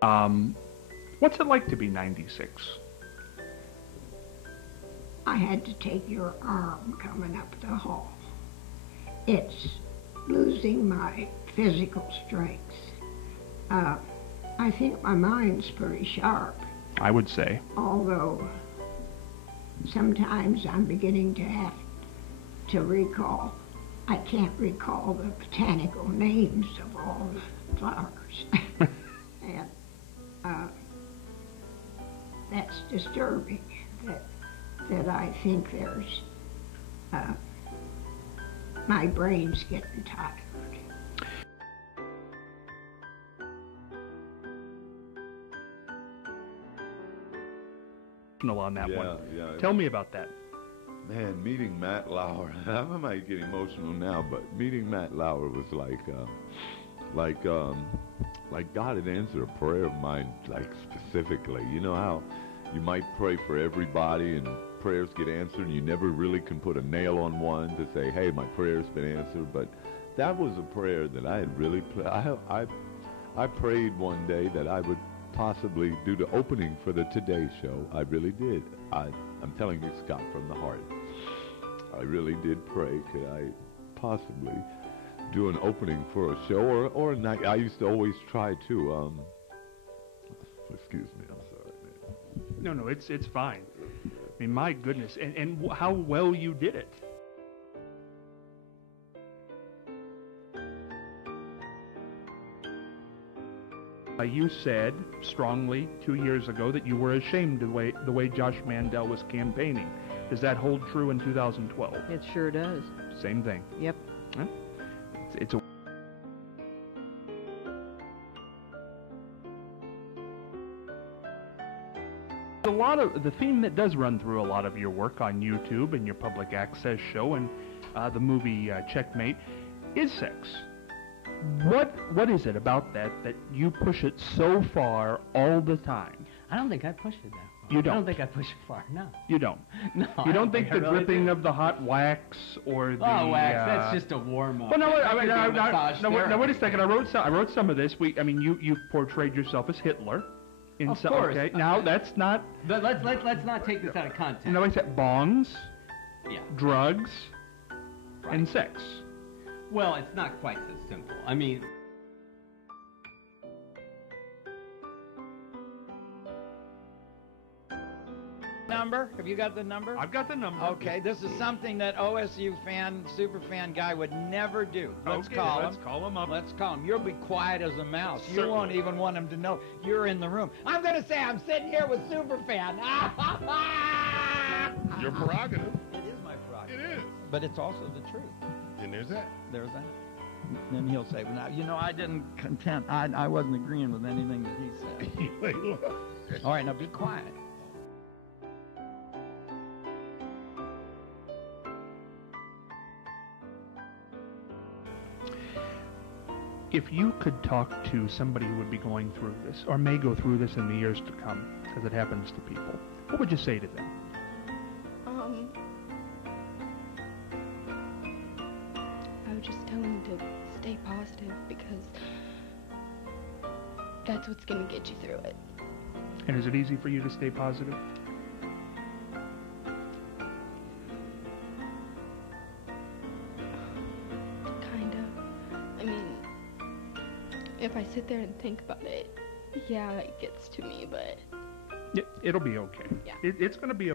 What's it like to be 96? I had to take your arm coming up the hall. It's losing my physical strength. I think my mind's pretty sharp, I would say. although sometimes I'm beginning to have to recall. I can't recall the botanical names of all the flowers. And that's disturbing, that I think there's, my brain's getting tired. On that one. Yeah. Tell me about that. Man, meeting Matt Lauer, I might get emotional now, but meeting Matt Lauer was like God had answered a prayer of mine, like specifically. You know how you might pray for everybody and prayers get answered and you never really can put a nail on one to say, hey, my prayer's been answered, but that was a prayer that I had really, I prayed one day that I would possibly do the opening for the Today Show. I really did. I'm telling you, Scott, from the heart. I really did pray, could I possibly do an opening for a show or a night? I used to always try to, excuse me, I'm sorry, man. No, it's fine. I mean, my goodness, and how well you did it. You said strongly 2 years ago that you were ashamed of the way Josh Mandel was campaigning. Does that hold true in 2012? It sure does. Same thing. Yep. Huh? It's a lot of the theme that does run through a lot of your work on YouTube and your public access show and the movie Checkmate is sex. What is it about that you push it so far all the time? I don't think I push it that far. You don't? I don't think I push it far, no. You don't? No. You don't think the I really dripping do. of the hot wax or the... Oh, wax, that's just a warm-up. Well, no, wait a Second. second. I wrote some of this. You portrayed yourself as Hitler. Of course. Okay, now that's not... But let's not take this out of context. No, I said bongs, Yeah. drugs, Right. and sex. Well, it's not quite so simple. I mean... Number? Have you got the number? I've got the number. Okay, this is something that OSU fan, super fan guy would never do. Let's call him. Let's call him up. Let's call him. You'll be quiet as a mouse. You Certainly. won't even want him to know you're in the room. I'm going to say I'm sitting here with Superfan. Your prerogative. It is my prerogative. It is. But it's also the truth. And there's that. There's that. Then he'll say, well, now, you know, I didn't content. I wasn't agreeing with anything that he said. All right, now be quiet. If you could talk to somebody who would be going through this, or may go through this in the years to come, as it happens to people, what would you say to them? I would just tell them to stay positive because that's what's going to get you through it. And is it easy for you to stay positive? Kind of. I mean, if I sit there and think about it, yeah, it gets to me, but It'll be okay. Yeah. It's going to be